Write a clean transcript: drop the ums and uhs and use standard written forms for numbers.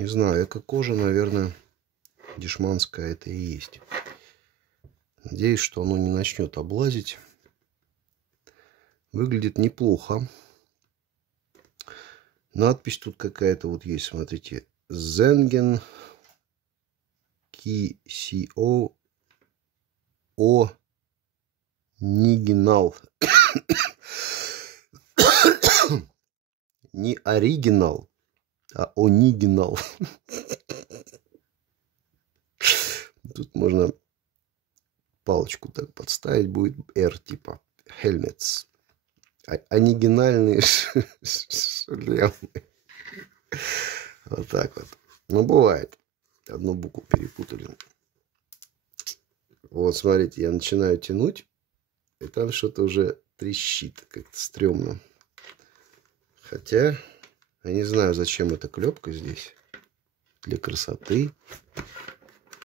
Не знаю, эко-кожа, наверное, дешманская это и есть. Надеюсь, что оно не начнет облазить. Выглядит неплохо. Надпись тут какая-то вот есть, смотрите. Зенген KCO О Нигинал. Не оригинал, а онигинал. Тут можно палочку так подставить, будет R типа. Helmets. Оригинальные шлемы. Вот так вот. Ну, бывает. Одну букву перепутали. Вот, смотрите, я начинаю тянуть. И там что-то уже трещит. Как-то стрёмно. Хотя, я не знаю, зачем эта клепка здесь. Для красоты.